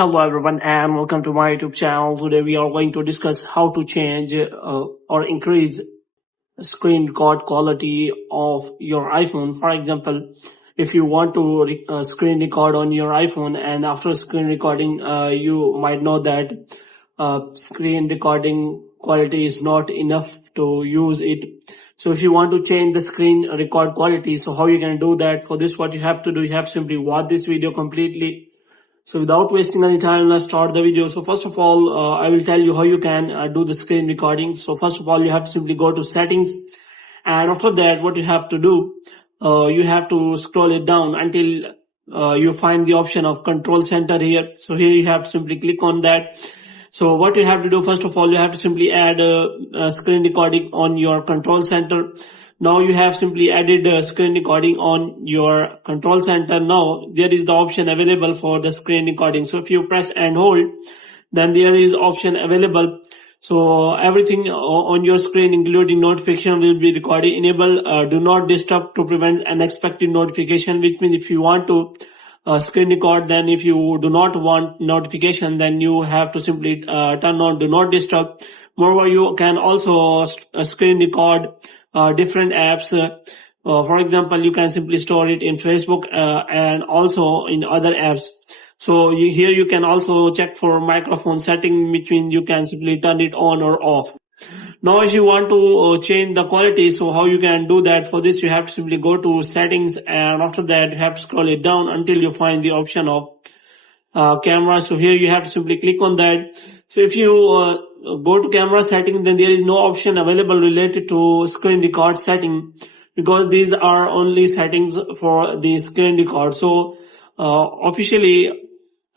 Hello everyone and welcome to my YouTube channel. Today we are going to discuss how to change or increase screen record quality of your iPhone. For example, if you want to screen record on your iPhone, and after screen recording you might know that screen recording quality is not enough to use it. So if you want to change the screen record quality, so how you can do that? For this, what you have to do, you have to simply watch this video completely. So without wasting any time, let's start the video. So first of all, I will tell you how you can do the screen recording. So first of all, you have to simply go to settings, and after that what you have to do, you have to scroll it down until you find the option of control center here. So here you have to simply click on that. So what you have to do, first of all, you have to simply add screen recording on your control center. Now you have simply added screen recording on your control center. Now there is the option available for the screen recording. So if you press and hold, then there is option available. So everything on your screen, including notification, will be recorded. Enable do not disturb to prevent unexpected notification, which means if you want to screen record, then if you do not want notification, then you have to simply turn on do not disturb. Moreover, you can also screen record different apps. For example, you can simply store it in Facebook and also in other apps. So here you can also check for microphone setting, which means you can simply turn it on or off. Now if you want to change the quality, so how you can do that? For this, you have to simply go to settings, and after that you have to scroll it down until you find the option of camera. So here you have to simply click on that. So if you go to camera setting, then there is no option available related to screen record setting, because these are only settings for the screen record. So officially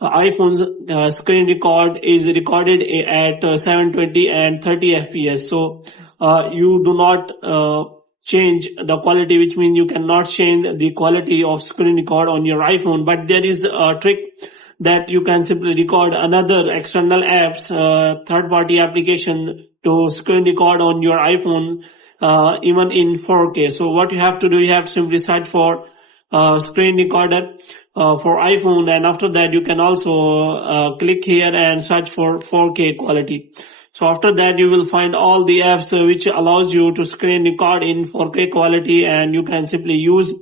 iPhone's screen record is recorded at 720 and 30 fps. So you do not change the quality, which means you cannot change the quality of screen record on your iPhone. But there is a trick that you can simply record another external apps, third-party application to screen record on your iPhone, even in 4K. So what you have to do, you have to simply search for screen recorder for iPhone, and after that you can also click here and search for 4K quality. So after that you will find all the apps which allows you to screen record in 4K quality, and you can simply use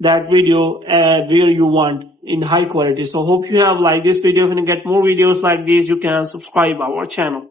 that video where you want in high quality. So hope you have liked this video. If you get more videos like this, you can subscribe our channel.